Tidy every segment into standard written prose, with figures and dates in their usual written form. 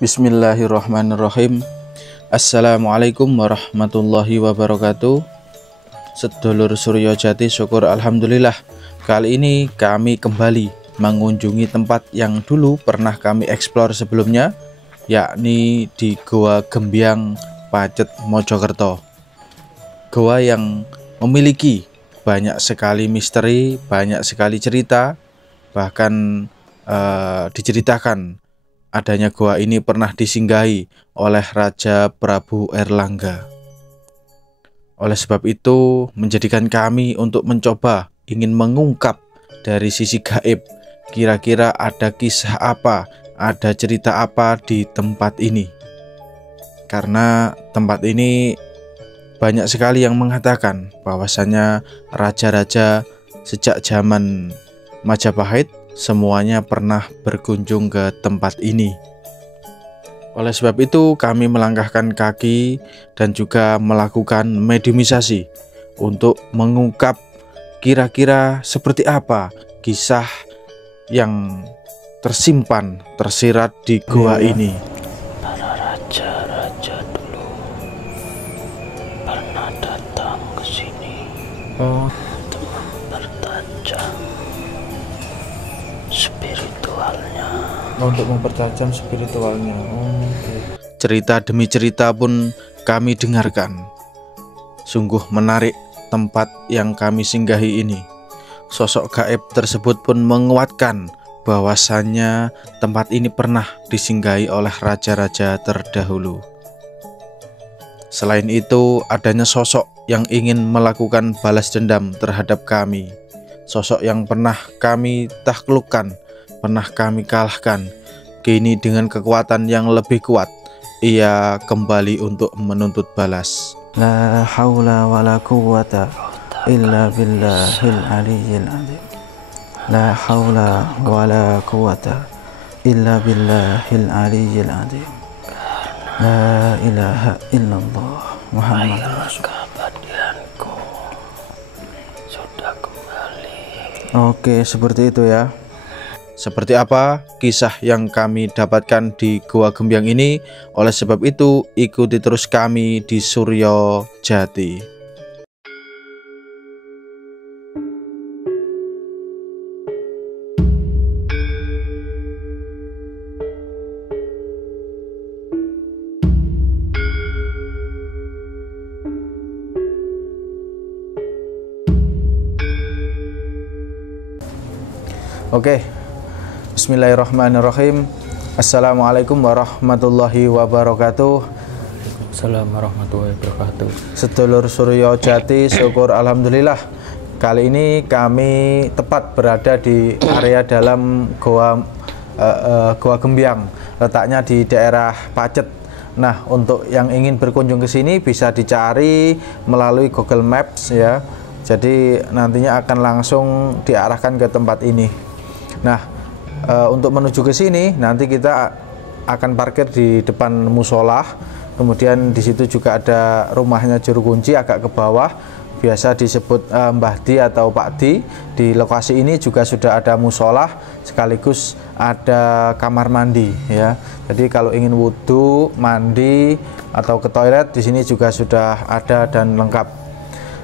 Bismillahirrahmanirrahim. Assalamualaikum warahmatullahi wabarakatuh. Sedulur Suryo Jati, syukur alhamdulillah. Kali ini kami kembali mengunjungi tempat yang dulu pernah kami eksplor sebelumnya, yakni di Goa Gembyang, Pacet, Mojokerto. Goa yang memiliki banyak sekali misteri, banyak sekali cerita, bahkan diceritakan adanya goa ini pernah disinggahi oleh Raja Prabu Airlangga. Oleh sebab itu menjadikan kami untuk mencoba ingin mengungkap dari sisi gaib, kira-kira ada kisah apa, ada cerita apa di tempat ini. Karena tempat ini banyak sekali yang mengatakan bahwasanya raja-raja sejak zaman Majapahit semuanya pernah berkunjung ke tempat ini. Oleh sebab itu kami melangkahkan kaki dan juga melakukan mediumisasi untuk mengungkap kira-kira seperti apa kisah yang tersimpan, tersirat di goa ini. Para raja-raja dulu pernah datang ke sini untuk mempertajam spiritualnya. Untuk mempertajam spiritualnya. Cerita demi cerita pun kami dengarkan. Sungguh menarik tempat yang kami singgahi ini. Sosok gaib tersebut pun menguatkan bahwasannya tempat ini pernah disinggahi oleh raja-raja terdahulu. Selain itu, adanya sosok yang ingin melakukan balas dendam terhadap kami. Sosok yang pernah kami taklukkan, pernah kami kalahkan. Kini dengan kekuatan yang lebih kuat, ia kembali untuk menuntut balas. La haula wa la quwwata illa billahil aliyyil azim. La haula wa la quwwata illa billahil aliyyil azim. La ilaha illallah Muhammad Rasulullah. Keabadianku sudah kembali. Oke, seperti itu ya. Seperti apa kisah yang kami dapatkan di Goa Gembyang ini? Oleh sebab itu ikuti terus kami di Suryo Jati. Oke, bismillahirrahmanirrahim. Assalamualaikum warahmatullahi wabarakatuh. Assalamualaikum warahmatullahi wabarakatuh. Sedulur Suryo Jati, syukur alhamdulillah. Kali ini kami tepat berada di area dalam Goa Gembyang, letaknya di daerah Pacet. Nah, untuk yang ingin berkunjung ke sini bisa dicari melalui Google Maps ya. Jadi nantinya akan langsung diarahkan ke tempat ini. Nah, untuk menuju ke sini nanti kita akan parkir di depan musola. Kemudian di situ juga ada rumahnya juru kunci agak ke bawah, biasa disebut Mbah Di atau Pak Di. Di lokasi ini juga sudah ada musola sekaligus ada kamar mandi ya. Jadi kalau ingin wudhu, mandi atau ke toilet di sini juga sudah ada dan lengkap.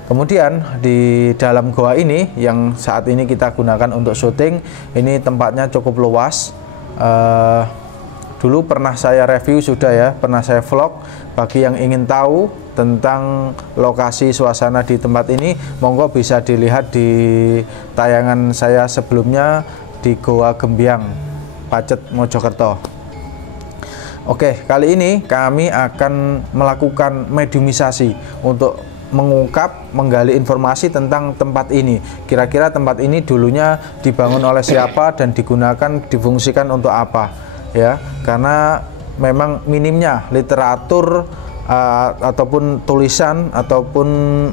Kemudian di dalam goa ini yang saat ini kita gunakan untuk syuting, ini tempatnya cukup luas. Dulu pernah saya review sudah ya, pernah saya vlog. Bagi yang ingin tahu tentang lokasi suasana di tempat ini, monggo bisa dilihat di tayangan saya sebelumnya di Goa Gembyang, Pacet, Mojokerto. Oke, kali ini kami akan melakukan mediumisasi untuk mengungkap, menggali informasi tentang tempat ini. Kira-kira tempat ini dulunya dibangun oleh siapa dan digunakan, difungsikan untuk apa ya. Karena memang minimnya literatur ataupun tulisan ataupun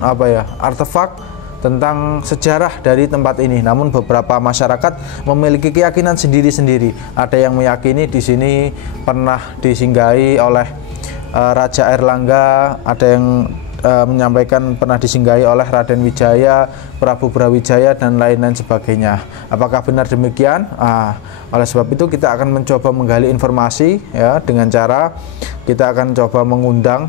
apa ya, artefak tentang sejarah dari tempat ini. Namun beberapa masyarakat memiliki keyakinan sendiri-sendiri. Ada yang meyakini di sini pernah disinggahi oleh Raja Airlangga, ada yang menyampaikan pernah disinggahi oleh Raden Wijaya, Prabu Brawijaya dan lain-lain sebagainya. Apakah benar demikian? Oleh sebab itu kita akan mencoba menggali informasi ya, dengan cara kita akan coba mengundang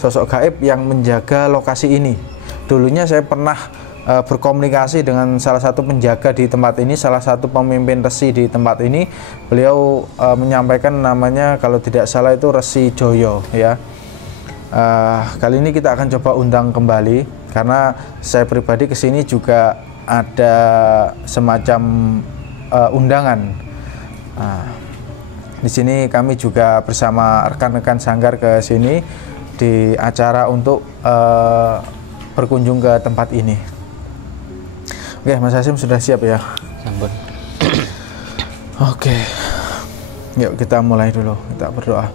sosok gaib yang menjaga lokasi ini. Dulunya saya pernah berkomunikasi dengan salah satu penjaga di tempat ini, salah satu pemimpin resi di tempat ini. Beliau menyampaikan namanya kalau tidak salah itu Resi Joyo ya. Kali ini kita akan coba undang kembali karena saya pribadi kesini juga ada semacam undangan. Di sini kami juga bersama rekan-rekan sanggar ke sini di acara untuk berkunjung ke tempat ini. Oke, Mas Hasim sudah siap ya? Sampun. Oke. Yuk kita mulai dulu. Kita berdoa.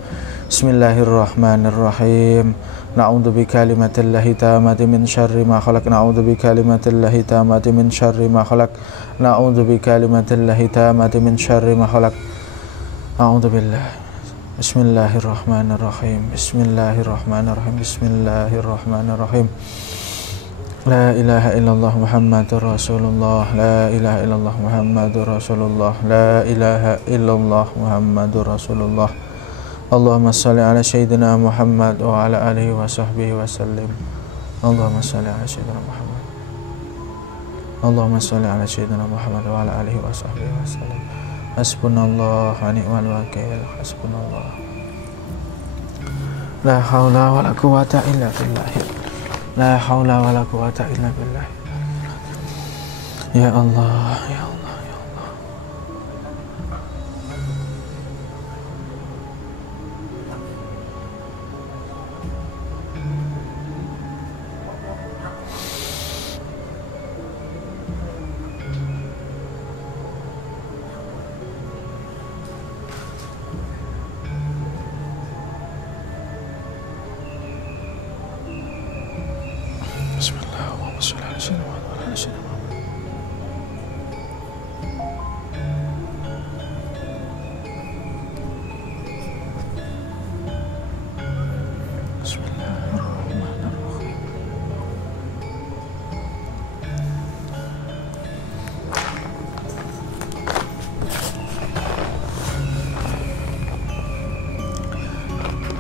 Bismillahirrahmanirrahim. Na'udzu bikalimatillahi tammati min syarri ma khalaq. Na'udzu bikalimatillahi tammati min syarri ma khalaq. Na'udzu bikalimatillahi tammati min syarri ma khalaq. A'udzu billah. Bismillahirrahmanirrahim. Bismillahirrahmanirrahim. Bismillahirrahmanirrahim. La ilaha illallah Muhammadur Rasulullah. La ilaha illallah Muhammadur Rasulullah. La ilaha illallah Muhammadur Rasulullah. Allahumma shalli ala sayyidina Muhammad wa ala alihi wa sahbihi wa sallim. Allahumma shalli ala sayyidina Muhammad. Allahumma shalli ala sayyidina Muhammad wa ala alihi wa sahbihi wa sallim. Hasbunallah wa ni'mal wakil. Hasbunallah. La haula wa la quwwata illa billah. La haula wa la quwwata illa billah. Ya Allah, ya Allah, ya Allah.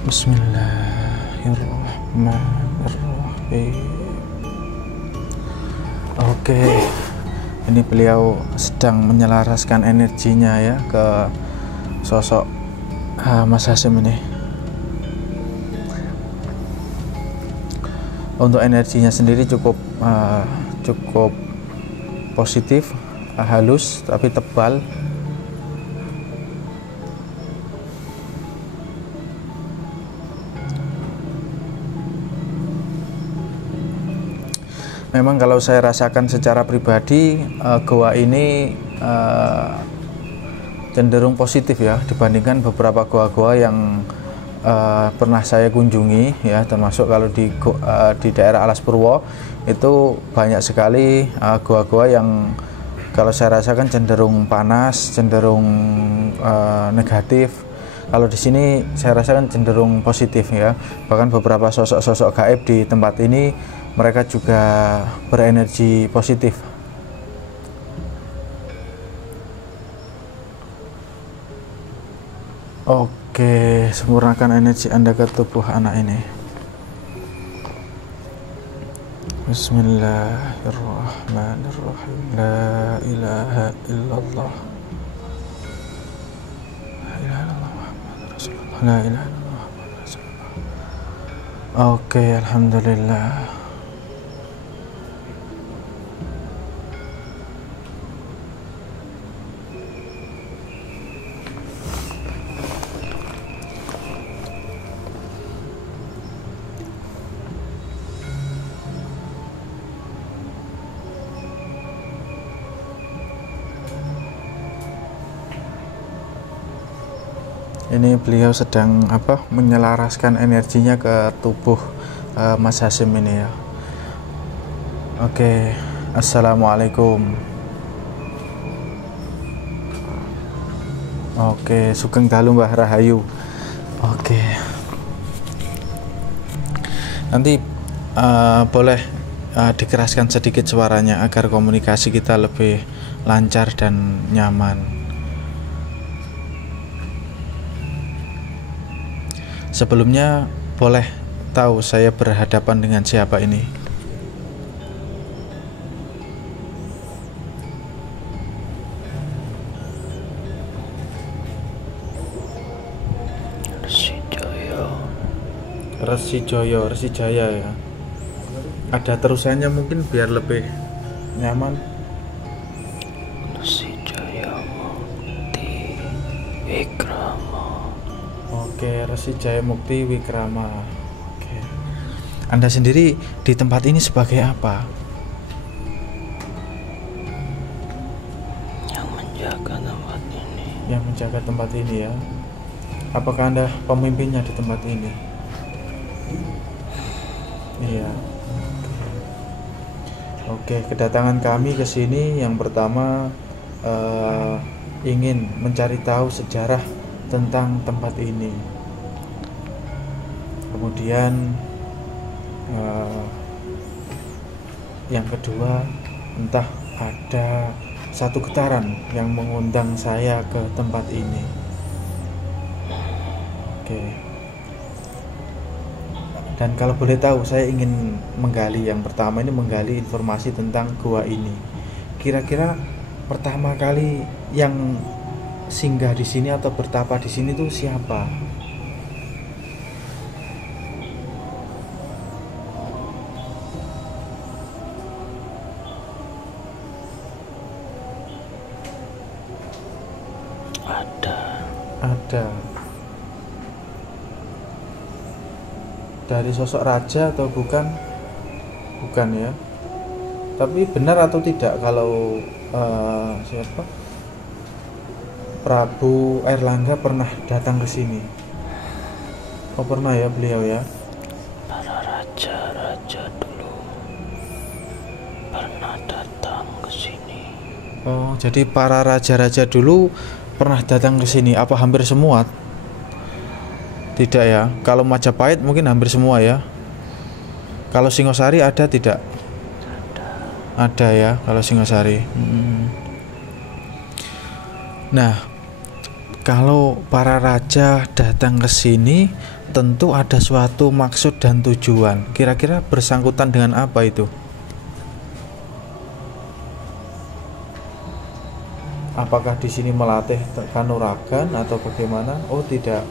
Bismillahirrahmanirrahim. Oke, ini beliau sedang menyelaraskan energinya ya ke sosok Mas Hasim ini. Untuk energinya sendiri cukup positif, halus tapi tebal. Memang kalau saya rasakan secara pribadi, goa ini cenderung positif ya dibandingkan beberapa goa-goa yang pernah saya kunjungi ya, termasuk kalau di daerah Alas Purwo itu banyak sekali goa-goa yang kalau saya rasakan cenderung panas, cenderung negatif. Kalau di sini saya rasakan cenderung positif ya. Bahkan beberapa sosok-sosok gaib di tempat ini mereka juga berenergi positif. Oke, sempurnakan energi Anda ke tubuh anak ini. Bismillahirrahmanirrahim. La ilaha illallah. La ilaha illallah Muhammadur Rasulullah. La ilaha illallah Muhammadur Rasulullah. Oke, alhamdulillah. Ini beliau sedang menyelaraskan energinya ke tubuh Mas Hasim ini ya. Oke, assalamualaikum. Oke, sugeng dalu Mbah Rahayu. Oke, nanti boleh dikeraskan sedikit suaranya agar komunikasi kita lebih lancar dan nyaman. Sebelumnya boleh tahu saya berhadapan dengan siapa ini? Resi Joyo, Resi Jaya ya. Ada terusannya mungkin biar lebih nyaman. Resi Jaya Mukti Wikrama. Oke, Resi Jaya Mukti Wikrama. Oke. Anda sendiri di tempat ini sebagai apa? Yang menjaga tempat ini. Yang menjaga tempat ini ya. Apakah Anda pemimpinnya di tempat ini? Iya. Oke, kedatangan kami ke sini yang pertama ingin mencari tahu sejarah tentang tempat ini. Kemudian yang kedua, entah ada satu getaran yang mengundang saya ke tempat ini. Oke. Dan kalau boleh tahu, saya ingin menggali, yang pertama ini menggali informasi tentang gua ini. Kira-kira pertama kali yang singgah di sini atau bertapa di sini tuh siapa? Ada. Dari sosok raja atau bukan? Bukan ya. Tapi benar atau tidak kalau siapa? Prabu Airlangga pernah datang ke sini? Oh pernah ya beliau ya. Para raja-raja dulu pernah datang ke sini. Oh jadi para raja-raja dulu pernah datang ke sini. Apa hampir semua? Tidak ya. Kalau Majapahit mungkin hampir semua ya. Kalau Singosari ada tidak? Ada ya kalau Singosari. Nah, kalau para raja datang ke sini tentu ada suatu maksud dan tujuan. Kira-kira bersangkutan dengan apa itu? Apakah di sini melatih kanuragan atau bagaimana? Oh tidak.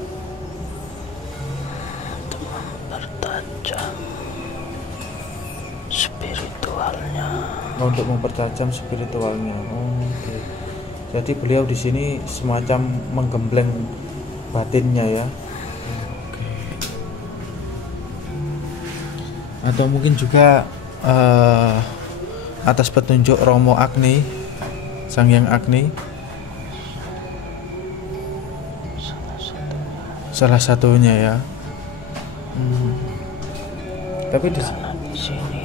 Spiritualnya. Untuk mempertajam spiritualnya. Oke. Jadi beliau di sini semacam menggembleng batinnya ya. Oke. Atau mungkin juga atas petunjuk Romo Agni, Sang Hyang Agni. Salah satunya ya. Tapi di sini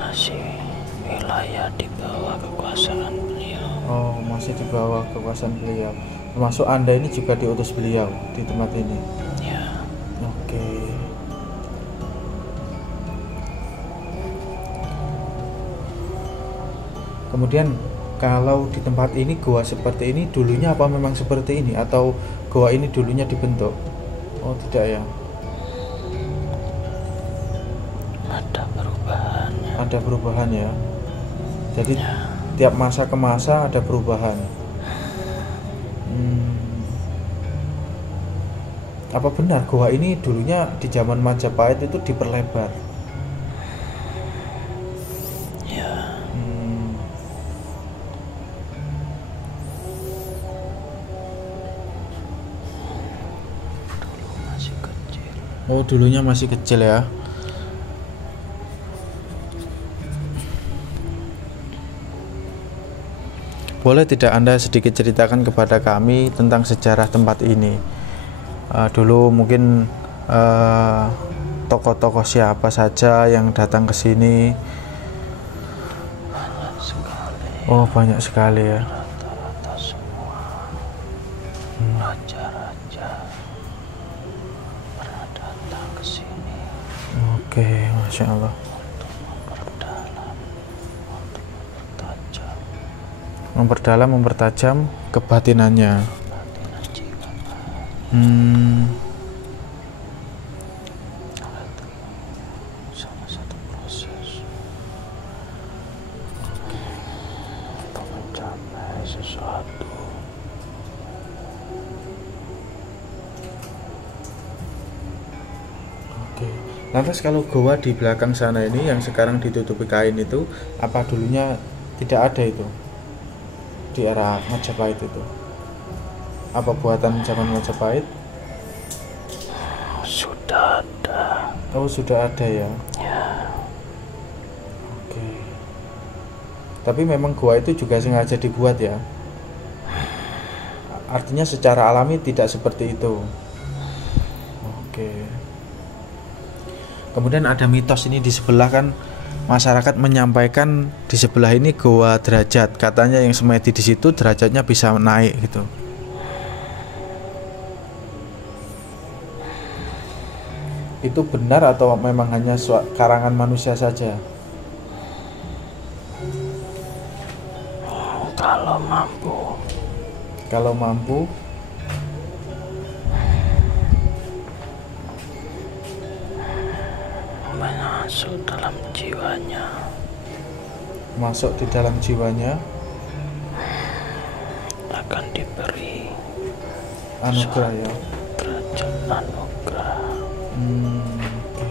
masih wilayah di bawah kekuasaan beliau. Oh, masih di bawah kekuasaan beliau. Termasuk Anda ini juga diutus beliau di tempat ini. Ya. Oke. Kemudian kalau di tempat ini gua seperti ini dulunya apa memang seperti ini atau gua ini dulunya dibentuk? Oh, tidak ya. Ada perubahan ya. Jadi tiap masa ke masa ada perubahan. Apa benar gua ini dulunya di zaman Majapahit itu diperlebar? Ya. Dulu masih kecil. Oh, dulunya masih kecil ya. Boleh tidak Anda sedikit ceritakan kepada kami tentang sejarah tempat ini? Dulu mungkin tokoh-tokoh siapa saja yang datang ke sini? Banyak sekali. Oh, banyak sekali ya. Rata-rata semua raja-raja pernah datang ke sini. Oke, Masya Allah. Untuk memperdalam, untuk mempertajam memperdalam, mempertajam kebatinannya. batinan jiwa. Salah satu proses untuk mencapai sesuatu. Oke. Lantas kalau goa di belakang sana ini yang sekarang ditutupi kain itu, apa dulunya tidak ada itu? Di era Majapahit itu? Apa buatan zaman Majapahit? Sudah ada. Oh, sudah ada ya. Ya, Oke. Tapi memang goa itu juga sengaja dibuat ya. Artinya secara alami tidak seperti itu. Oke. Kemudian ada mitos ini di sebelah kan, masyarakat menyampaikan di sebelah ini goa derajat. Katanya yang semedi di situ derajatnya bisa naik gitu. Itu benar atau memang hanya karangan manusia saja? kalau mampu. Kalau mampu, Masuk dalam jiwanya, masuk di dalam jiwanya, akan diberi anugerah ya. derajat anugerah. Oke.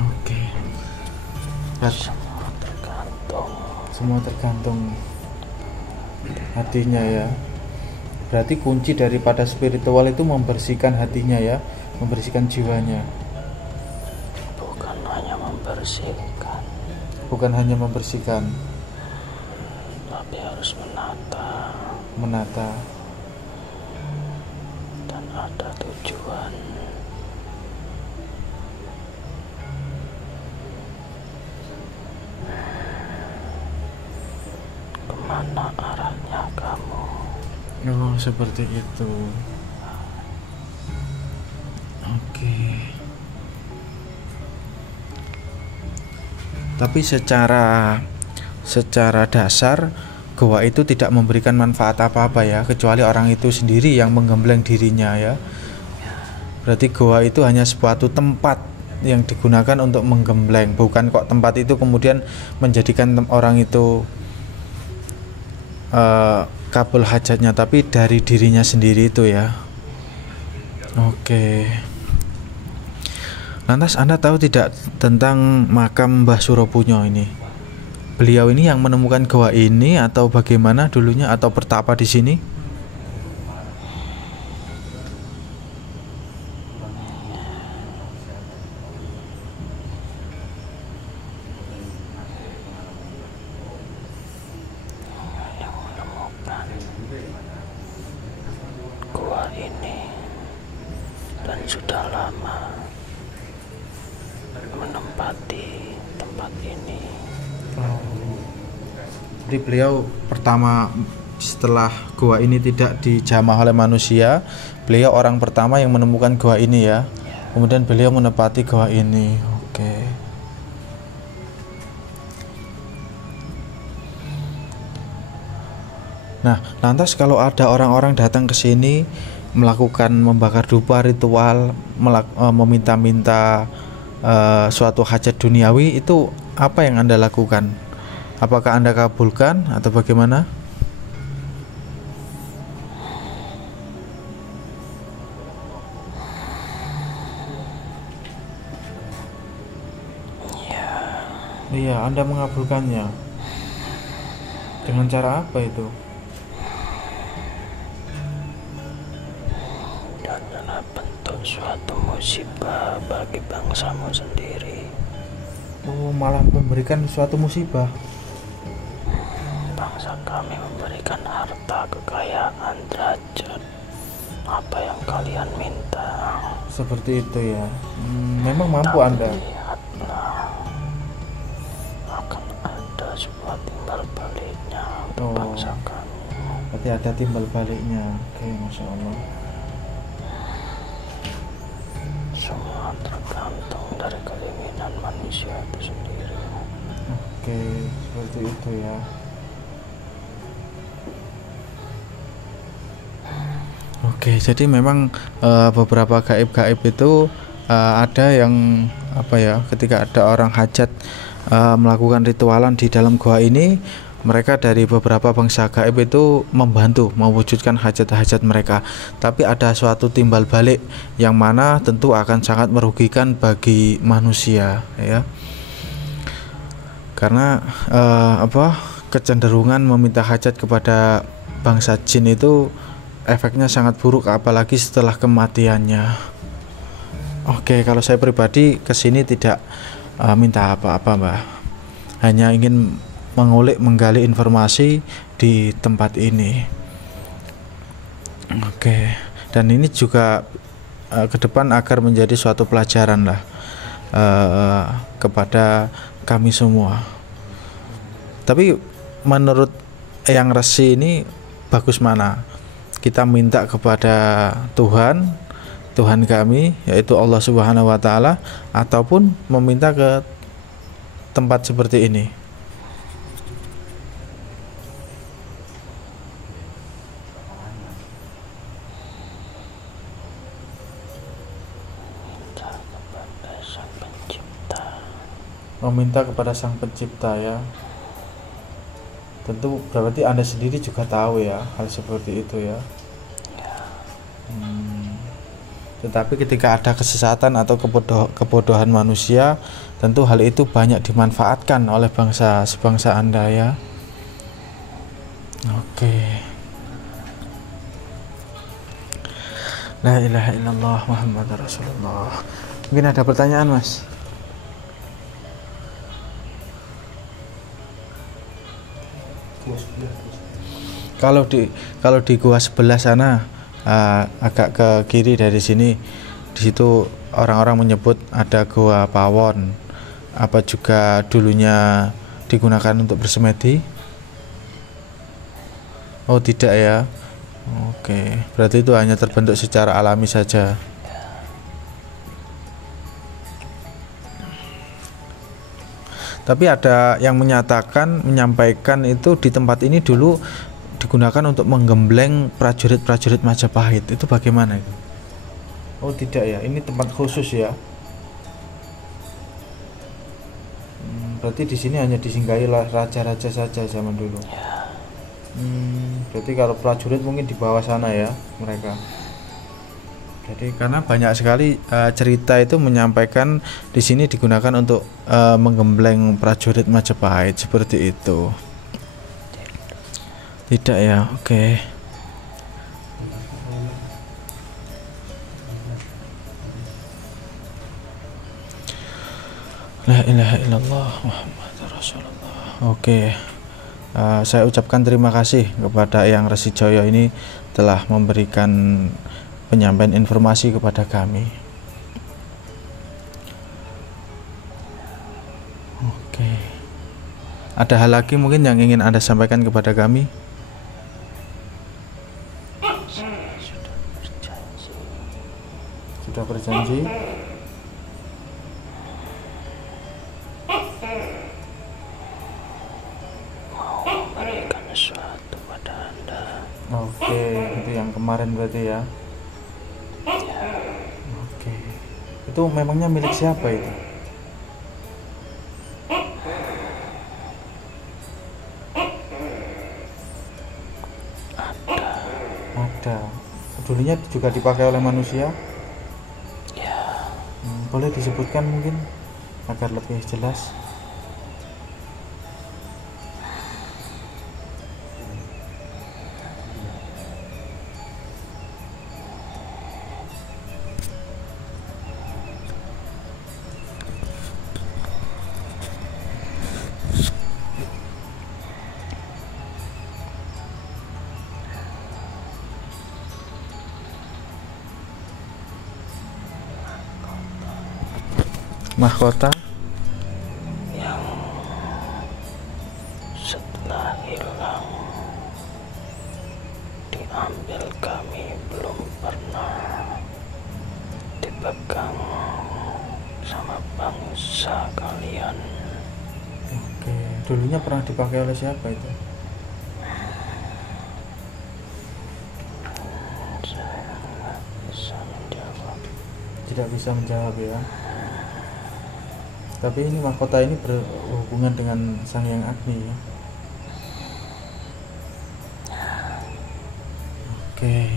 Oke. Semua tergantung. Semua tergantung hatinya ya. Berarti kunci daripada spiritual itu membersihkan hatinya ya, membersihkan jiwanya. Bukan hanya membersihkan, Bukan hanya membersihkan, tapi harus menata menata. dan ada tujuan. Kemana arahnya kamu? Oh, seperti itu. Oke. Tapi secara dasar goa itu tidak memberikan manfaat apa-apa ya, kecuali orang itu sendiri yang menggembleng dirinya ya. Berarti goa itu hanya suatu tempat yang digunakan untuk menggembleng, bukan kok tempat itu kemudian menjadikan orang itu kabul hajatnya, tapi dari dirinya sendiri itu ya. Oke. Lantas Anda tahu tidak tentang makam Mbah Suropunyo ini? Beliau ini yang menemukan goa ini atau bagaimana dulunya, atau bertapa di sini? Yang menemukan gua ini dan sudah lama menempati tempat ini. Jadi beliau pertama setelah goa ini tidak dijamah oleh manusia, beliau orang pertama yang menemukan goa ini ya. Kemudian beliau menempati goa ini. Oke. Nah, lantas kalau ada orang-orang datang ke sini melakukan membakar dupa ritual, meminta-minta suatu hajat duniawi, itu apa yang Anda lakukan? Apakah Anda kabulkan atau bagaimana? Iya, Anda mengabulkannya. Dengan cara apa itu? Adalah bentuk suatu musibah bagi bangsamu sendiri. Oh, malah memberikan suatu musibah. Bangsa kami memberikan harta, kekayaan, derajat, apa yang kalian minta. Seperti itu ya. Memang mampu Anda. Lihatlah, akan ada sebuah timbal baliknya untuk Oh. bangsa kami. Berarti ada timbal baliknya. Oke, Masya Allah. Semua tergantung dari keinginan manusia itu sendiri. Oke, seperti itu ya. Oke, jadi memang beberapa gaib-gaib itu ada yang apa ya, ketika ada orang hajat melakukan ritualan di dalam gua ini, mereka dari beberapa bangsa gaib itu membantu mewujudkan hajat-hajat mereka. Tapi ada suatu timbal balik yang mana tentu akan sangat merugikan bagi manusia, ya. Karena kecenderungan meminta hajat kepada bangsa jin itu efeknya sangat buruk, apalagi setelah kematiannya. Oke, kalau saya pribadi kesini tidak minta apa-apa, Mbah. Hanya ingin mengulik, menggali informasi di tempat ini. Oke, dan ini juga ke depan agar menjadi suatu pelajaran lah kepada kami semua. Tapi menurut yang resi ini bagus mana? Kita minta kepada Tuhan kami, yaitu Allah Subhanahu wa taala, ataupun meminta ke tempat seperti ini. Meminta kepada Sang Pencipta, ya. Tentu berarti Anda sendiri juga tahu ya hal seperti itu, ya. Tetapi ketika ada kesesatan atau kebodohan manusia, tentu hal itu banyak dimanfaatkan oleh sebangsa Anda, ya. Oke. La ilaha illallah Muhammad Rasulullah. Mungkin ada pertanyaan, Mas? Kalau di gua sebelah sana, agak ke kiri dari sini, di situ orang-orang menyebut ada gua pawon. Apa juga dulunya digunakan untuk bersemedi? Oh, tidak ya. Oke, berarti itu hanya terbentuk secara alami saja. Tapi ada yang menyampaikan itu di tempat ini dulu digunakan untuk menggembleng prajurit-prajurit Majapahit. Itu bagaimana itu? Oh, tidak ya, ini tempat khusus ya. Berarti di sini hanya disinggahi raja-raja saja zaman dulu. Berarti kalau prajurit mungkin di bawah sana ya mereka. Jadi karena banyak sekali cerita itu menyampaikan di sini digunakan untuk menggembleng prajurit Majapahit seperti itu. Tidak ya, oke. La ilaha illallah Muhammad Rasulullah. Oke. Saya ucapkan terima kasih kepada Eyang Resi Joyo ini telah memberikan penyampaian informasi kepada kami. Oke. Ada hal lagi mungkin yang ingin Anda sampaikan kepada kami? Sudah berjanji. Mau memberikan sesuatu pada Anda. Oke, itu yang kemarin berarti ya. Oke. Itu memangnya milik siapa itu? Ada. Dulunya juga dipakai oleh manusia? Ya. Boleh disebutkan mungkin agar lebih jelas? Mahkota yang setelah hilang diambil, kami belum pernah dipegang sama bangsa kalian. Oke, dulunya pernah dipakai oleh siapa itu? tidak bisa menjawab ya. Tapi ini mahkota ini berhubungan dengan Sang Hyang Agni ya. Oke.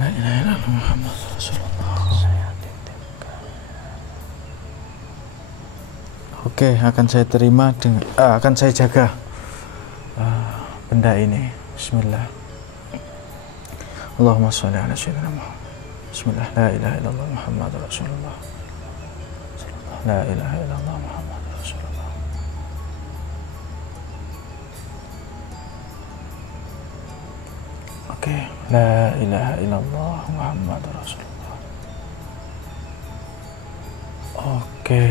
La ilaha illallah Muhammad Rasulullah. Oke, akan saya terima dengan akan saya jaga benda ini. Bismillah. Allahumma sholli ala sayyidina Muhammad. Bismillah. La ilaha illallah Muhammad Rasulullah. La ilaha illallah Muhammad Rasulullah. Oke, la ilaha illallah Muhammad Rasulullah. Oke.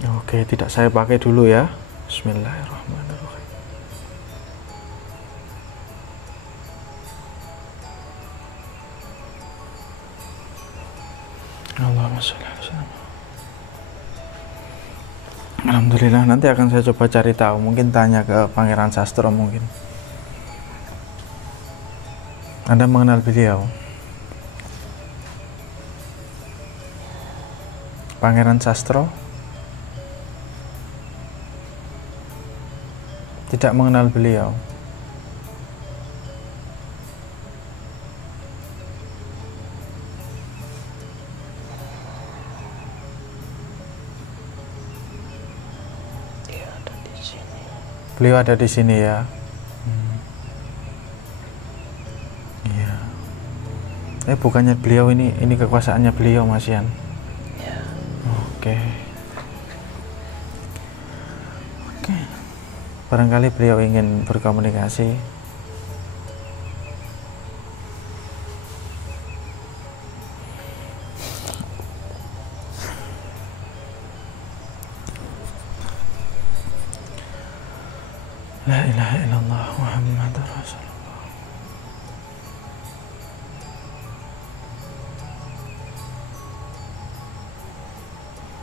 Oke, tidak saya pakai dulu ya. Bismillahirrahmanirrahim. Allahumma sholli ala sayyidina. Alhamdulillah, nanti akan saya coba cari tahu, mungkin tanya ke Pangeran Sastro mungkin. Anda mengenal beliau? Pangeran Sastro? Tidak mengenal beliau. Beliau ada di sini ya. Iya. Bukannya beliau ini kekuasaannya beliau, Mas Yan. Ya. Oke. Barangkali beliau ingin berkomunikasi. La ilaha illallah Muhammadur Rasulullah.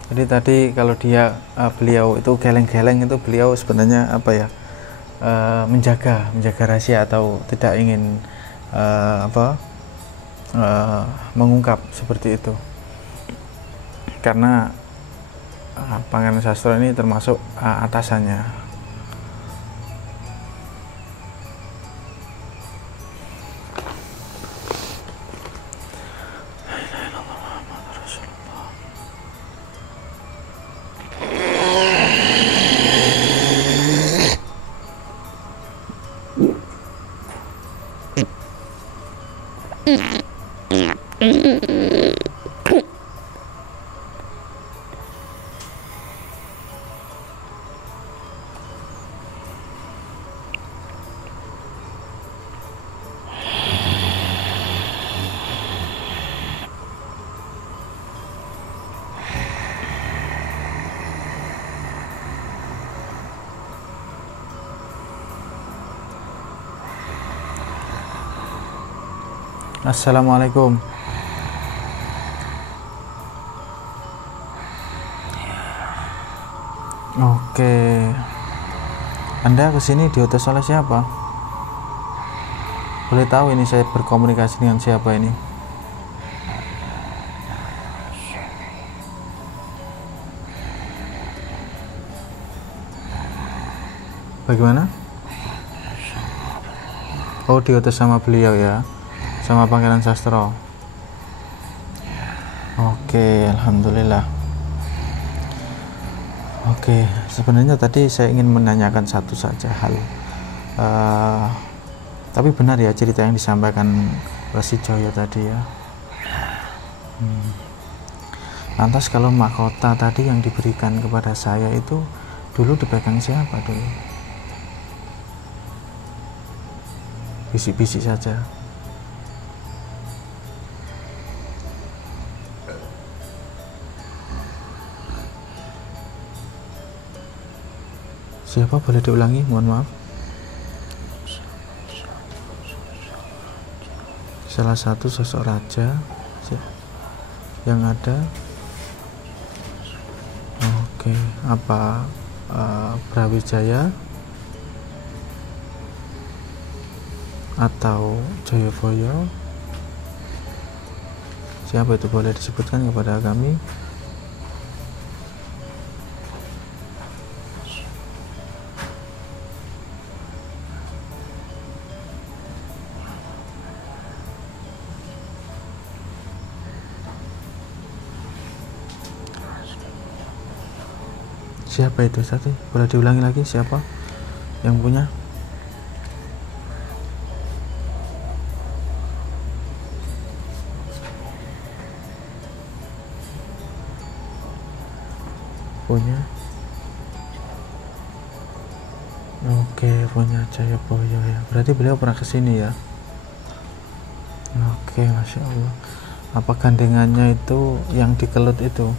Jadi tadi kalau beliau itu geleng-geleng itu beliau sebenarnya apa ya, menjaga rahasia atau tidak ingin mengungkap seperti itu. Karena Pangeran Sastro ini termasuk atasannya. Assalamualaikum. Oke. Anda kesini diutus oleh siapa? Boleh tahu ini saya berkomunikasi dengan siapa ini? Bagaimana? Oh, diutus sama beliau ya, sama Pangeran Sastro. Oke, alhamdulillah. Oke, sebenarnya tadi saya ingin menanyakan satu saja hal. Tapi benar ya cerita yang disampaikan Resi Joyo tadi ya. Lantas kalau mahkota tadi yang diberikan kepada saya itu dulu dipegang siapa dulu? Bisik-bisik saja. Siapa, boleh diulangi? Mohon maaf. Salah satu sosok raja yang ada. Oke, apa Brawijaya? atau Joyoboyo? Siapa itu, boleh disebutkan kepada kami? Siapa itu tadi? Boleh diulangi lagi, siapa yang punya? Punya? Oke, punya Joyoboyo ya. Berarti beliau pernah kesini ya? Oke, Masya Allah. Apa gandengannya itu yang dikelut itu?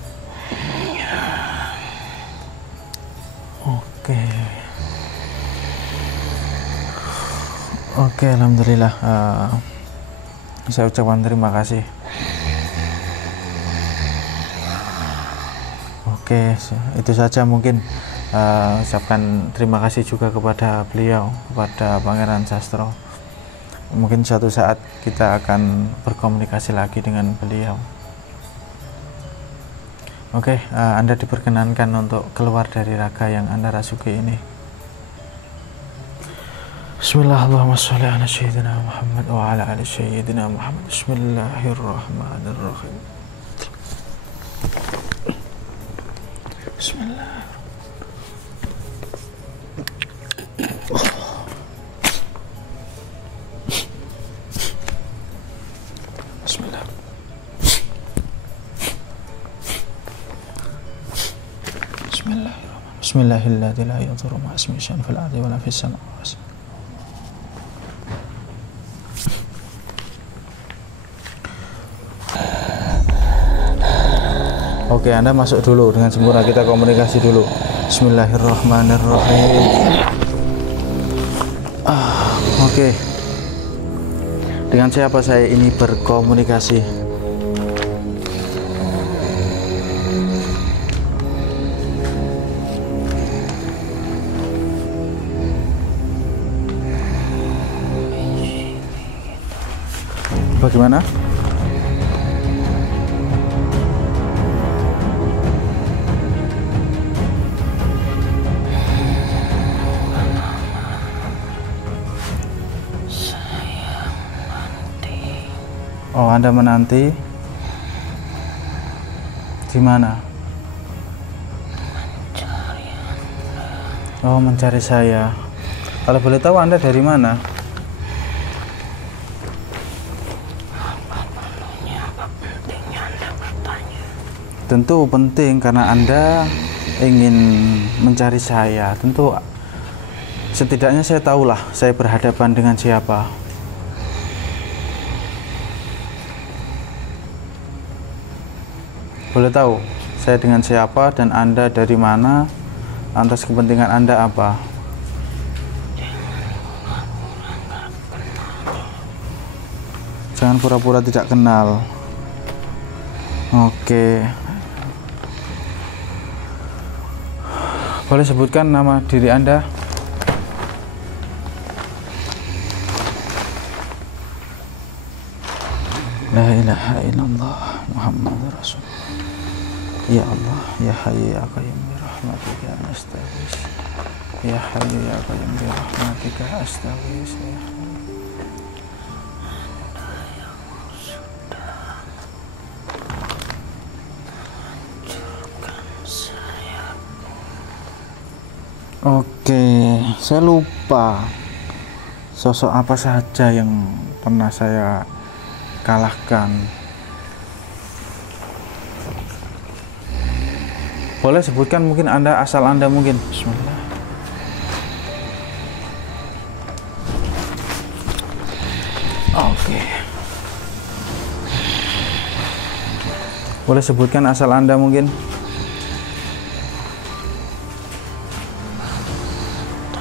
Oke, alhamdulillah. Saya ucapkan terima kasih. Oke, itu saja mungkin. Ucapkan terima kasih juga kepada beliau, kepada Pangeran Sastro. Mungkin suatu saat kita akan berkomunikasi lagi dengan beliau. Oke, Anda diperkenankan untuk keluar dari raga yang Anda rasuki ini. Bismillahirrahmanirrahim. Muhammad wa ala ali sayyidina Muhammad. Bismillahirrahmanirrahim. Bismillah. Bismillah. Bismillahirrahmanirrahim. Bismillahilladzi la yadurru ma'a ismihi syai'un fil ardi wa la fis samawati. Oke, Anda masuk dulu dengan sempurna, kita komunikasi dulu. Bismillahirrahmanirrahim. Oke. Dengan siapa saya ini berkomunikasi? Bagaimana? Oh, Anda menanti di mana? Oh, mencari saya. Kalau boleh tahu Anda dari mana? Tentu penting karena Anda ingin mencari saya. Tentu setidaknya saya tahulah saya berhadapan dengan siapa. Boleh tahu saya dengan siapa dan Anda dari mana, lantas kepentingan Anda apa? Jangan pura-pura tidak kenal. Oke. Boleh sebutkan nama diri Anda? La ilaha illallah Muhammadur Rasulullah. Ya Allah, ya Hayyu ya Qayyum bi rahmatika astaghfir. Ya Hayyu ya Qayyum bi rahmatika astaghfir. Oke, saya lupa sosok apa saja yang pernah saya kalahkan. Boleh sebutkan mungkin Anda, asal Anda mungkin. Bismillah. Oke. Boleh sebutkan asal Anda mungkin.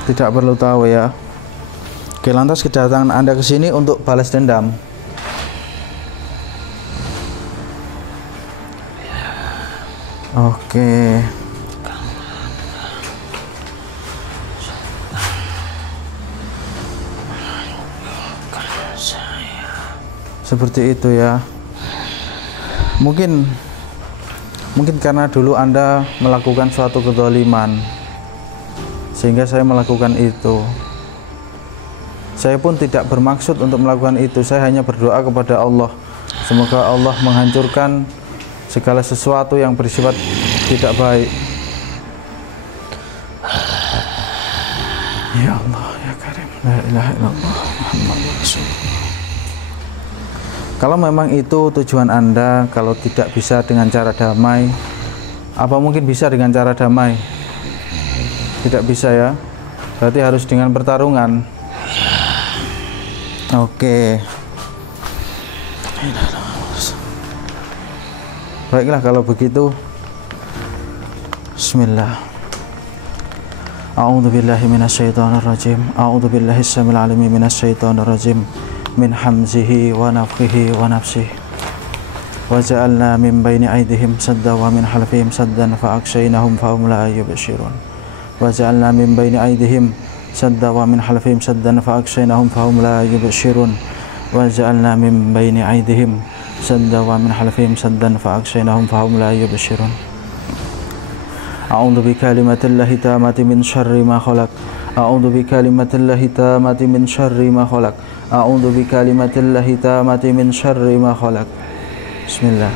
Tidak perlu tahu ya. Oke, lantas kedatangan Anda ke sini untuk balas dendam. Oke. Seperti itu ya. Mungkin karena dulu Anda melakukan suatu kezaliman sehingga saya melakukan itu. Saya pun tidak bermaksud untuk melakukan itu. Saya hanya berdoa kepada Allah, semoga Allah menghancurkan segala sesuatu yang bersifat tidak baik. Ya Allah ya Karim, la ilaha illallah Muhammadur Rasulullah. Kalau memang itu tujuan Anda, kalau tidak bisa dengan cara damai, apa mungkin bisa dengan cara damai? Tidak bisa ya, berarti harus dengan pertarungan. Oke. Baiklah kalau begitu, bismillah. A'udzu billahi minasyaitonir rajim. A'udzu billahi samil alim minasyaitonir rajim. Min hamzihi wa nafthihi wa nafsihi. Wa ja'alna min baini aydihim sadda wa min khalfihim saddan fa akshaynahum fa hum la yubsirun. Wa ja'alna min baini aydihim sadda wa min khalfihim saddan fa akshaynahum fa hum la yubsirun. Wa ja'alna min baini aydihim sadda wa min khalfihim saddan fa akshaynahum fa hum la yubsirun. A'udzu bikalimatillahi tammati min syarri ma khalaq. A'udzu bikalimatillahi tammati min syarri ma khalaq. A'udzu bikalimatillahi tammati min syarri ma khalaq. Bismillah.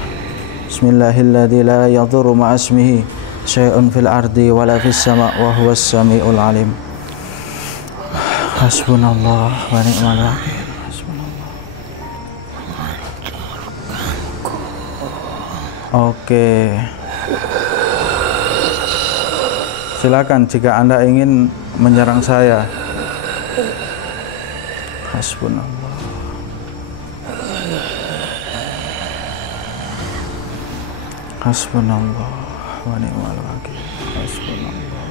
Bismillahilladzi la yadurru ma'a ismihi syai'un fil ardi wala fis sama' wa huwas samiul alim. Hasbunallah wa ni'mal wakil. Hasbunallah. Oke. Silakan jika Anda ingin menyerang saya. Hasbunallah. Hasbunallah wa ni'mal wakil. Hasbunallah.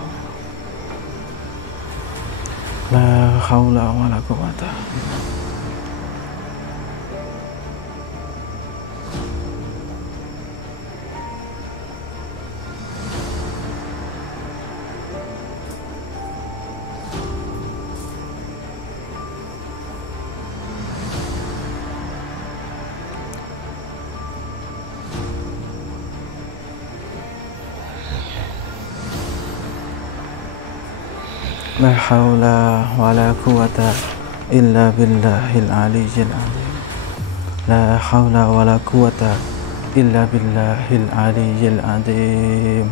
La haula wa la quwwata. La haula wa la quwwata illa billahil aliyyil azim. La haula wa la quwwata illa billahil aliyyil azim.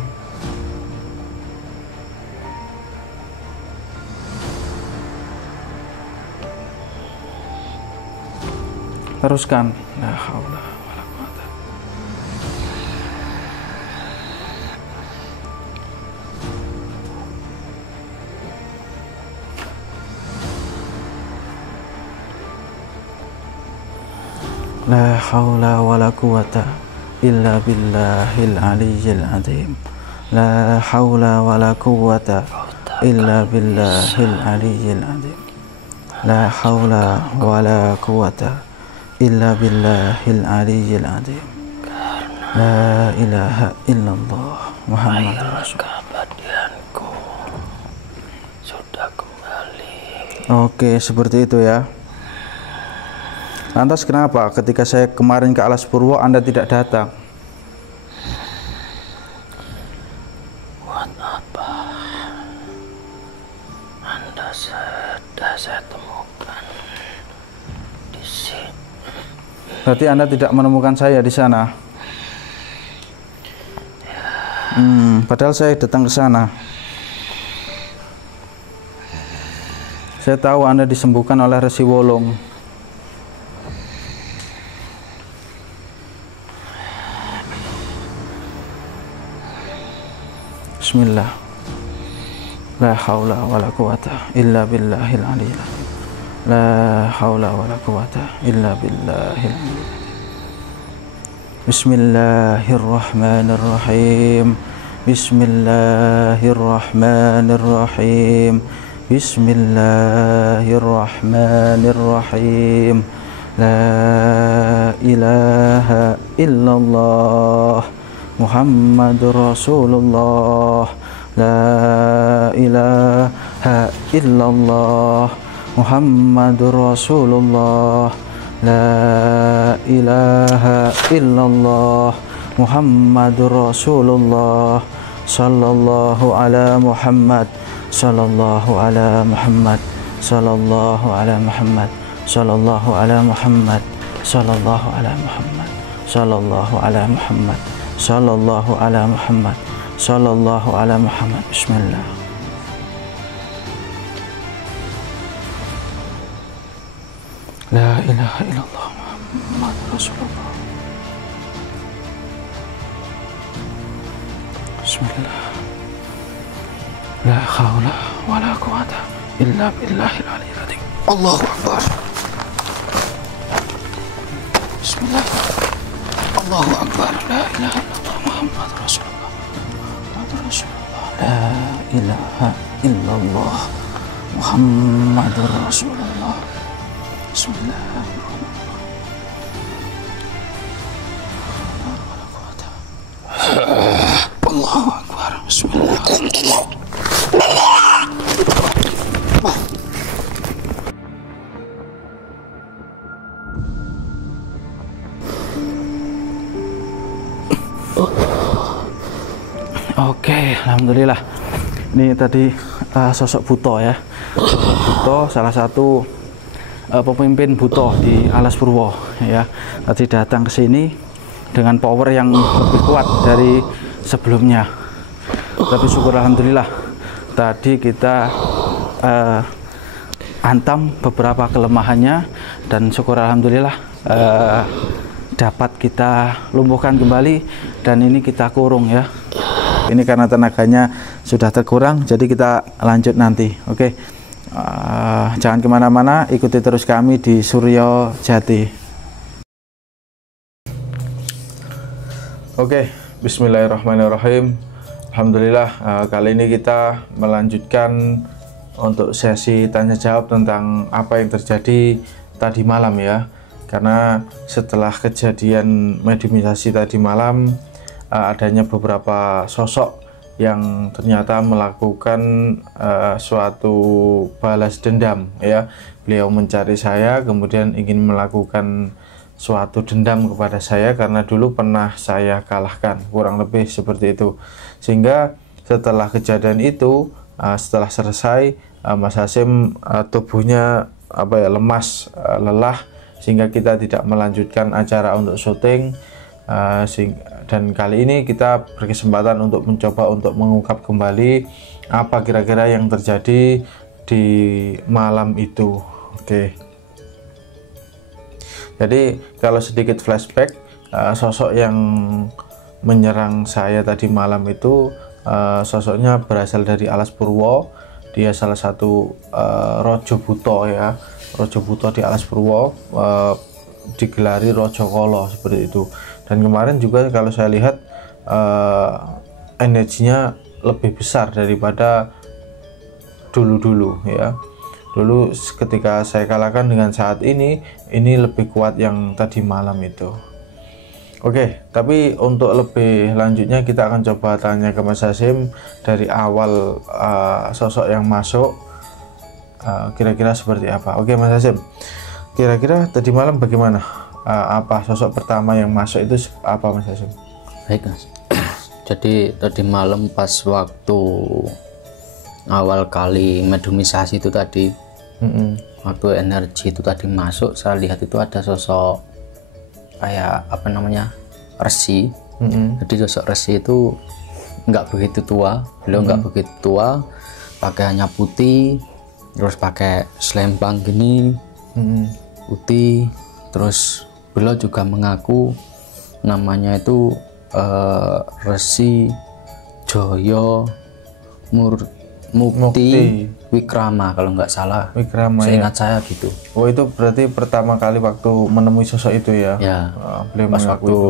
Teruskan. La haula wa la quwwata. La haula wa la quwwata illa billahil aliyyil azim. La haula wa la quwwata illa billahil aliyyil azim. La haula wa la quwwata illa billahil aliyyil azim. La ilaha illallah Muhammadur Rasulullah. Sudah kembali. Oke, seperti itu ya. Lantas kenapa ketika saya kemarin ke Alas Purwo Anda tidak datang? Buat apa? Anda sudah saya temukan di sini. Berarti Anda tidak menemukan saya di sana. Padahal saya datang ke sana. Saya tahu Anda disembuhkan oleh Resi Wolong. Bismillah. La haula wa la quwwata illa billahil aliyyil azim. La haula wa la quwwata illa billahil aliyyil azim. Bismillahirrahmanirrahim. Bismillahirrahmanirrahim. Bismillahirrahmanirrahim. La ilaha illallah Muhammadur Rasulullah. La ilaha illallah Muhammadur Rasulullah. La ilaha illallah Muhammadur Rasulullah sallallahu ala Muhammad sallallahu ala Muhammad sallallahu ala Muhammad sallallahu ala Muhammad sallallahu ala Muhammad sallallahu ala Muhammad sallallahu ala Muhammad sallallahu ala Muhammad. Bismillah. La ilaha illallah Muhammadur Rasulullah. Bismillah. La haula wala quwata illa billahil aliyyil azim. Allahu akbar. Bismillah. Allahu akbar. La ilaha illallah Muhammadur Rasulullah. Muhammadur Rasulullah. La ilaha illallah Muhammadur Rasulullah. Bismillahirrahmanirrahim. Allahu akbar. Bismillah. Oke, alhamdulillah. Ini tadi sosok Buto ya. Buto salah satu pemimpin Buto di Alas Purwo ya. Tadi datang ke sini dengan power yang lebih kuat dari sebelumnya. Tapi syukur alhamdulillah tadi kita antam beberapa kelemahannya dan syukur alhamdulillah dapat kita lumpuhkan kembali dan ini kita kurung ya. Ini karena tenaganya sudah terkurang, jadi kita lanjut nanti. Oke, jangan kemana-mana, ikuti terus kami di Suryo Jati. Oke, bismillahirrahmanirrahim. Alhamdulillah, kali ini kita melanjutkan untuk sesi tanya jawab tentang apa yang terjadi tadi malam ya. Karena setelah kejadian mediumisasi tadi malam, adanya beberapa sosok yang ternyata melakukan suatu balas dendam ya. Beliau mencari saya, kemudian ingin melakukan suatu dendam kepada saya karena dulu pernah saya kalahkan, kurang lebih seperti itu. Sehingga setelah kejadian itu, setelah selesai, Mas Hasyim tubuhnya lemas, lelah, sehingga kita tidak melanjutkan acara untuk syuting. Dan kali ini kita berkesempatan untuk mencoba untuk mengungkap kembali apa kira-kira yang terjadi di malam itu. Oke. Jadi kalau sedikit flashback, sosok yang menyerang saya tadi malam itu sosoknya berasal dari Alas Purwo. Dia salah satu Rojo Buto ya, Rojo Buto di Alas Purwo, digelari Rojo Kolo seperti itu. Dan kemarin juga kalau saya lihat energinya lebih besar daripada dulu-dulu ya. Dulu ketika saya kalahkan dengan saat ini lebih kuat yang tadi malam itu. Oke, tapi untuk lebih lanjutnya kita akan coba tanya ke Mas Hasyim dari awal sosok yang masuk kira-kira seperti apa. Oke Mas Hasyim, kira-kira tadi malam bagaimana? Apa sosok pertama yang masuk itu apa Mas Hasyim? Baik Mas. Jadi tadi malam pas waktu awal kali mediumisasi itu tadi, waktu energi itu tadi masuk, saya lihat itu ada sosok kayak resi. Jadi sosok resi itu nggak begitu tua, beliau nggak begitu tua, pakaiannya putih, terus pakai selempang gini, putih, terus beliau juga mengaku namanya itu Resi Joyo Mukti Wikrama kalau nggak salah. Wikrama, seingat saya gitu. Oh, itu berarti pertama kali waktu menemui sosok itu ya? Ya, beliau pas waktu itu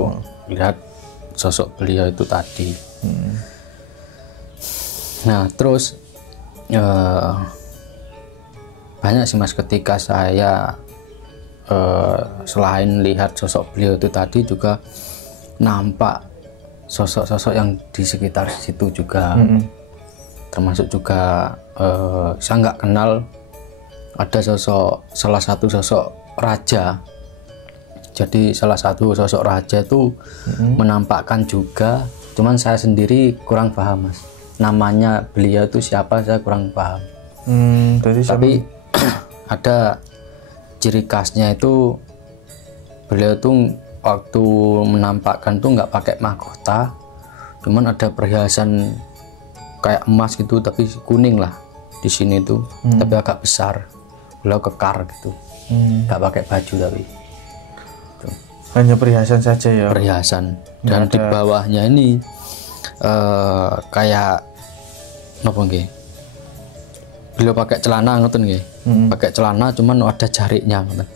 lihat sosok beliau itu tadi. Nah terus banyak sih Mas, ketika saya selain lihat sosok beliau itu tadi juga nampak sosok-sosok yang di sekitar situ juga. Termasuk juga saya nggak kenal ada salah satu sosok raja jadi salah satu sosok raja itu menampakkan juga, cuman saya sendiri kurang paham Mas. Namanya beliau itu siapa saya kurang paham. Tapi ada ciri khasnya itu beliau tuh waktu menampakkan tuh nggak pakai mahkota, cuman ada perhiasan kayak emas gitu tapi kuning lah di sini tuh, tapi agak besar. Beliau kekar gitu, nggak pakai baju tapi tuh. Hanya perhiasan saja ya. Perhiasan, dan di bawahnya ini kayak apa nggih? Beliau pakai celana ngoten nggih. Pakai celana cuman ada jariknya ngoten.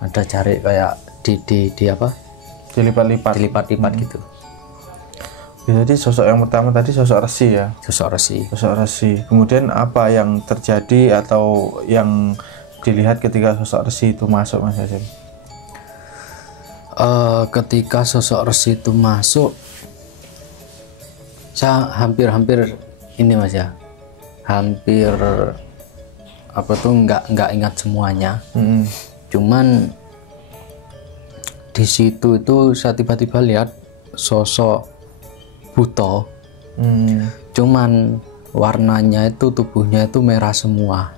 Ada jarik kayak di apa? Dilipat-lipat gitu. Jadi sosok yang pertama tadi sosok resi ya. Sosok resi. Kemudian apa yang terjadi atau yang dilihat ketika sosok resi itu masuk Mas Hasyim? Ketika sosok resi itu masuk, saya hampir ini Mas ya, hampir apa tuh nggak ingat semuanya. Cuman di situ itu saya tiba-tiba lihat sosok buto, cuman warnanya itu tubuhnya itu merah semua.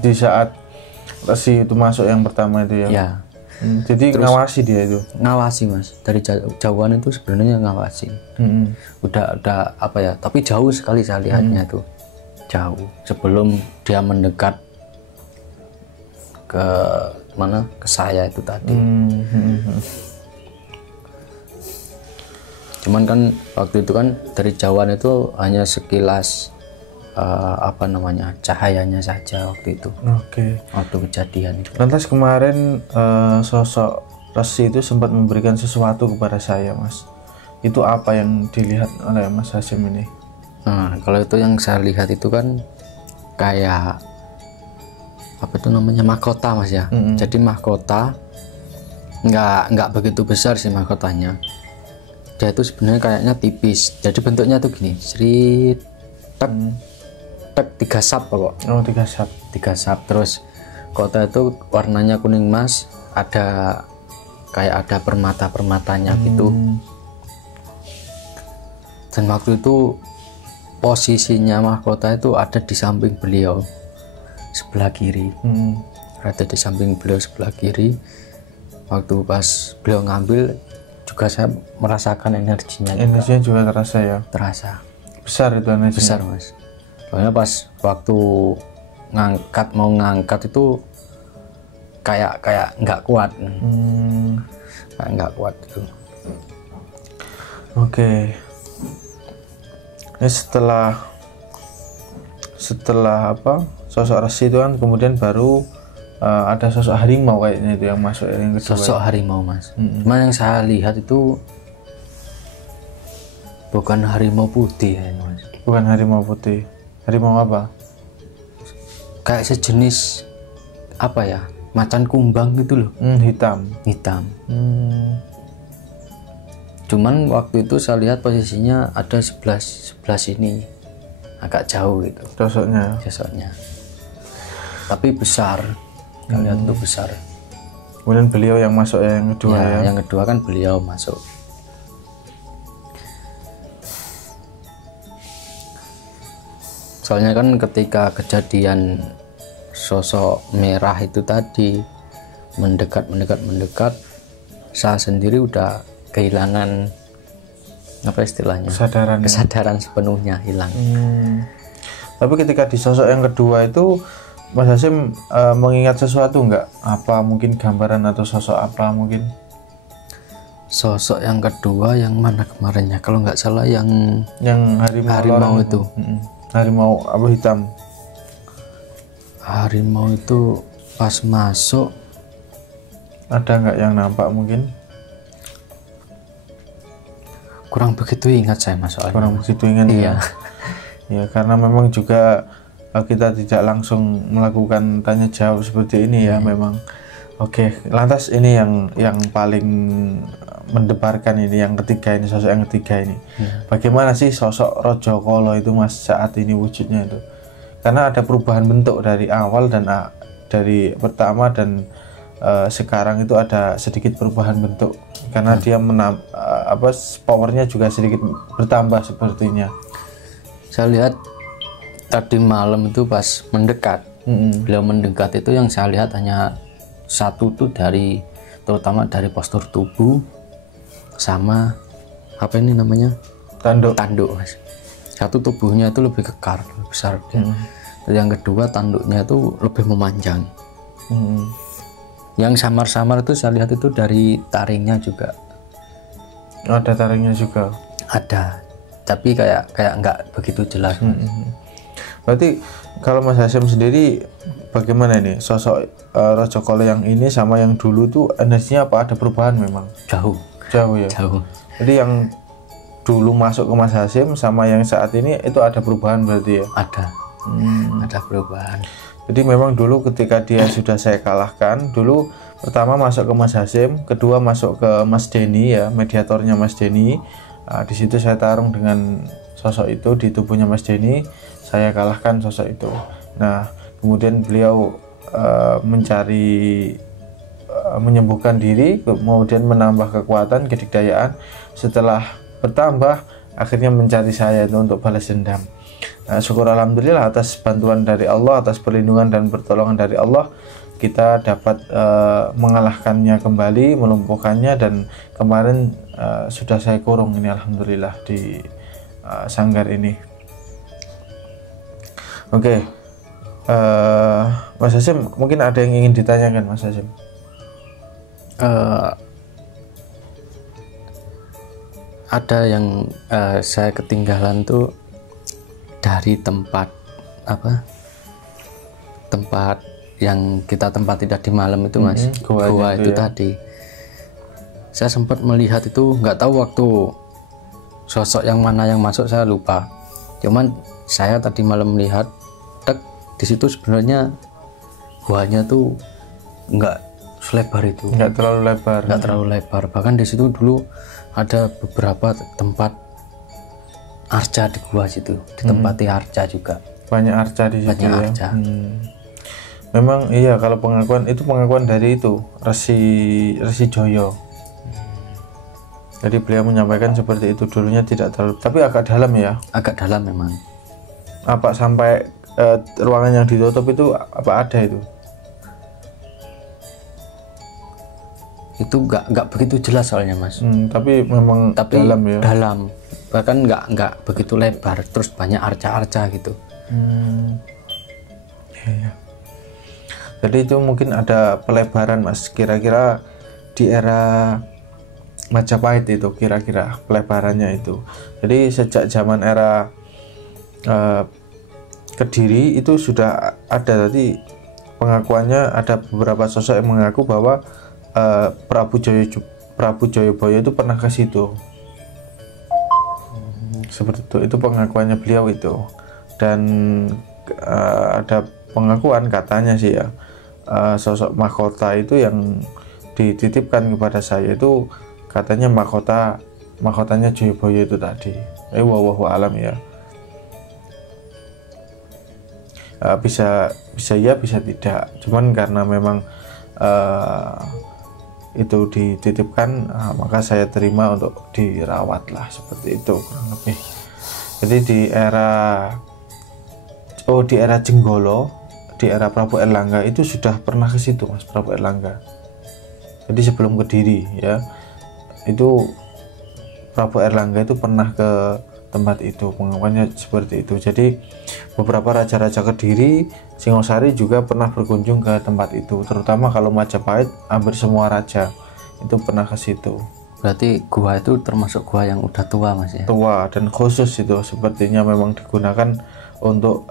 Di saat resi itu masuk yang pertama itu ya. Ya. Jadi terus, ngawasi dia itu. Ngawasi Mas, dari jauhan itu sebenarnya ngawasi. Udah apa ya? Tapi jauh sekali saya lihatnya tuh, jauh sebelum dia mendekat ke mana? Ke saya itu tadi. Cuman kan waktu itu kan dari jauhan itu hanya sekilas apa namanya, cahayanya saja waktu itu. Waktu kejadian itu. Lantas kemarin sosok resi itu sempat memberikan sesuatu kepada saya Mas. Itu apa yang dilihat oleh Mas Hasyim ini? Nah, kalau itu yang saya lihat itu kan kayak apa itu namanya, mahkota Mas ya. Jadi mahkota nggak begitu besar sih mahkotanya. Dia itu sebenarnya kayaknya tipis. Jadi bentuknya tuh gini, srit, tek, 3 sap kok. 3 sap. 3 sap. Terus kota itu warnanya kuning emas, ada kayak ada permata-permatanya gitu. Dan waktu itu posisinya mahkota itu ada di samping beliau sebelah kiri. Ada di samping beliau sebelah kiri. Waktu pas beliau ngambil juga saya merasakan energinya. Energinya juga terasa ya. Terasa. Besar itu energinya. Besar Mas. Soalnya pas waktu mau ngangkat itu kayak nggak kuat. Kayak nggak kuat itu. Oke. Ini setelah apa? Sosok resi itu kan kemudian baru ada sosok harimau kayaknya itu yang masuk yang kedua. Sosok harimau Mas. Cuman yang saya lihat itu bukan harimau putih ya Mas. Bukan harimau putih. Harimau apa? Kayak sejenis apa ya? Macan kumbang gitu loh. Hitam. Cuman waktu itu saya lihat posisinya ada sebelah sini, agak jauh gitu. Sosoknya. Tapi besar. Kalian itu besar. Kemudian beliau yang masuk yang kedua ya. Yang kedua kan beliau masuk. Soalnya kan ketika kejadian sosok merah itu tadi mendekat, saya sendiri udah kehilangan apa istilahnya? Kesadaran sepenuhnya hilang. Tapi ketika di sosok yang kedua itu Mas Hasyim mengingat sesuatu nggak? Apa mungkin gambaran atau sosok apa mungkin? Sosok yang kedua yang mana kemarinnya? Kalau nggak salah yang harimau itu. Harimau apa hitam? Harimau itu pas masuk ada nggak yang nampak mungkin? Kurang begitu ingat saya Mas soalnya. Kurang begitu ingat ya. Ya karena memang juga kita tidak langsung melakukan tanya jawab seperti ini ya memang. Oke, lantas ini yang paling mendebarkan ini yang ketiga ini, sosok yang ketiga ini. Bagaimana sih sosok Raja Kala itu Mas saat ini wujudnya itu? Karena ada perubahan bentuk dari awal dan dari pertama dan sekarang itu ada sedikit perubahan bentuk karena dia powernya juga sedikit bertambah sepertinya. Saya lihat tadi malam itu pas mendekat, beliau mendekat itu yang saya lihat hanya satu tuh terutama dari postur tubuh sama apa ini namanya tanduk Mas. Satu tubuhnya itu lebih kekar, lebih besar. Dan yang kedua tanduknya itu lebih memanjang. Yang samar-samar itu saya lihat itu dari taringnya juga. Ada taringnya juga. Ada, tapi kayak nggak begitu jelas. Berarti kalau Mas Hasyim sendiri bagaimana ini sosok Raja Kolo yang ini sama yang dulu tuh energinya apa ada perubahan memang? Jauh ya. Jauh. Jadi yang dulu masuk ke Mas Hasyim sama yang saat ini itu ada perubahan berarti ya? Ada perubahan. Jadi memang dulu ketika dia sudah saya kalahkan, dulu pertama masuk ke Mas Hasyim, kedua masuk ke Mas Denny ya, mediatornya Mas Denny. Di situ saya tarung dengan sosok itu di tubuhnya Mas Denny, saya kalahkan sosok itu. Nah, kemudian beliau menyembuhkan diri, kemudian menambah kekuatan, kedikdayaan. Setelah bertambah, akhirnya mencari saya itu untuk balas dendam. Nah, syukur alhamdulillah atas bantuan dari Allah, atas perlindungan dan pertolongan dari Allah, kita dapat mengalahkannya kembali, melumpuhkannya, dan kemarin sudah saya kurung ini alhamdulillah di sanggar ini. Oke. Mas Hasyim, mungkin ada yang ingin ditanyakan Mas Hasyim? Ada yang saya ketinggalan tuh dari tempat yang kita tempati tadi malam itu Mas, gua itu ya. Tadi saya sempat melihat itu, nggak tahu waktu sosok yang mana yang masuk saya lupa, cuman saya tadi malam melihat di situ sebenarnya guanya tuh nggak selebar itu, nggak terlalu lebar, bahkan di situ dulu ada beberapa tempat arca di gua situ, ditempati arca juga, banyak arca di situ. Banyak arca. Memang iya, kalau pengakuan dari itu Resi Joyo. Jadi beliau menyampaikan seperti itu, dulunya tidak terlalu, tapi agak dalam ya. Agak dalam memang. Apa sampai ruangan yang ditutup itu apa ada itu? Itu nggak begitu jelas soalnya Mas. Tapi memang dalam ya. Dalam, bahkan nggak begitu lebar, terus banyak arca-arca gitu. Ya. Jadi itu mungkin ada pelebaran Mas, kira-kira di era Majapahit itu kira-kira pelebarannya itu. Jadi sejak zaman era Kediri itu sudah ada, tadi pengakuannya ada beberapa sosok yang mengaku bahwa Prabu Joyoboyo itu pernah ke situ. Seperti itu pengakuannya beliau itu. Dan ada pengakuan katanya sih ya, sosok mahkota itu yang dititipkan kepada saya itu katanya mahkotanya Joyoboyo itu tadi. Wallahu alam ya. Bisa ya, bisa tidak. Cuman karena memang itu dititipkan, maka saya terima untuk dirawat lah, seperti itu kurang lebih. Jadi di era Jenggolo, di era Prabu Erlangga itu sudah pernah ke situ Mas, Prabu Erlangga. Jadi sebelum Kediri ya, itu Prabu Erlangga itu pernah ke tempat itu, pengakuannya seperti itu. Jadi beberapa raja-raja Kediri, Singosari juga pernah berkunjung ke tempat itu, terutama kalau Majapahit hampir semua raja itu pernah ke situ. Berarti gua itu termasuk gua yang udah tua Mas ya? Tua dan khusus itu sepertinya memang digunakan untuk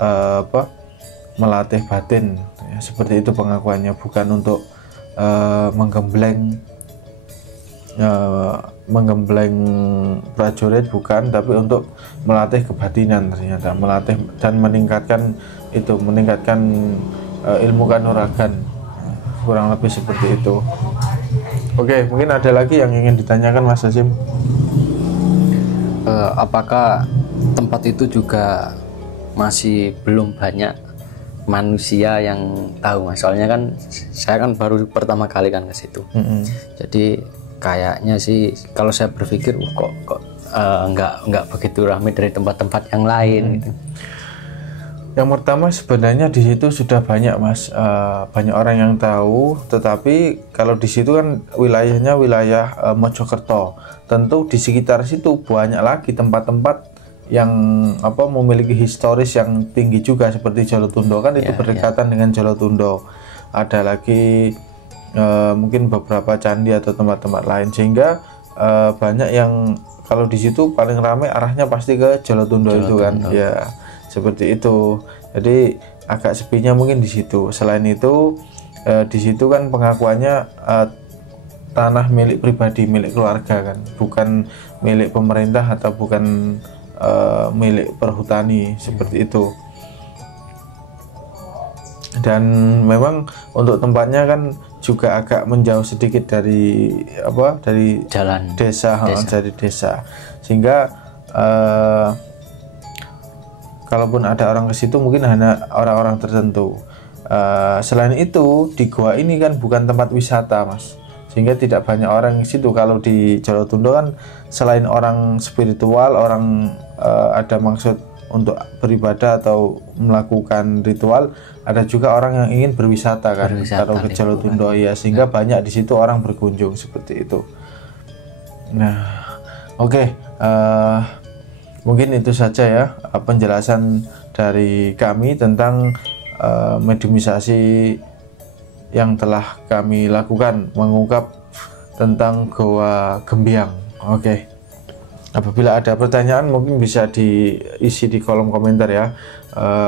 melatih batin ya, seperti itu pengakuannya, bukan untuk menggembleng prajurit, bukan, tapi untuk melatih kebatinan ternyata, melatih dan meningkatkan ilmu kanuragan, kurang lebih seperti itu. Oke, mungkin ada lagi yang ingin ditanyakan Mas Hasyim? Apakah tempat itu juga masih belum banyak manusia yang tahu Mas. Soalnya kan saya kan baru pertama kali kan ke situ. Jadi kayaknya sih kalau saya berpikir kok nggak begitu ramai dari tempat-tempat yang lain gitu. Yang pertama sebenarnya di situ sudah banyak Mas, banyak orang yang tahu, tetapi kalau di situ kan wilayahnya wilayah Mojokerto. Tentu di sekitar situ banyak lagi tempat-tempat yang memiliki historis yang tinggi juga seperti Jolotundo kan itu berdekatan dengan Jolotundo. Ada lagi mungkin beberapa candi atau tempat-tempat lain, sehingga banyak yang kalau di situ paling ramai arahnya pasti ke Jolotundo itu kan, ya seperti itu. Jadi agak sepinya mungkin di situ. Selain itu di situ kan pengakuannya tanah milik pribadi, milik keluarga kan, bukan milik pemerintah atau bukan milik perhutani seperti itu. Dan memang untuk tempatnya kan juga agak menjauh sedikit dari jalan desa. Dari desa, sehingga kalaupun ada orang ke situ mungkin hanya orang-orang tertentu. Selain itu di gua ini kan bukan tempat wisata Mas, sehingga tidak banyak orang di situ. Kalau di Jolotundo kan selain orang spiritual, orang ada maksud untuk beribadah atau melakukan ritual, ada juga orang yang ingin berwisata kan, kalau ke Jolotundo ya, sehingga banyak di situ orang berkunjung seperti itu. Nah, oke, mungkin itu saja ya penjelasan dari kami tentang mediumisasi yang telah kami lakukan, mengungkap tentang Goa Gembiang. Oke. Apabila ada pertanyaan mungkin bisa diisi di kolom komentar ya.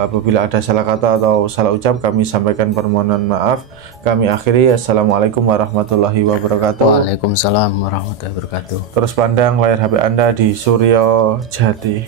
Apabila ada salah kata atau salah ucap kami sampaikan permohonan maaf. Kami akhiri. Assalamualaikum warahmatullahi wabarakatuh. Waalaikumsalam warahmatullahi wabarakatuh. Terus pandang layar HP Anda di Suryo Jati.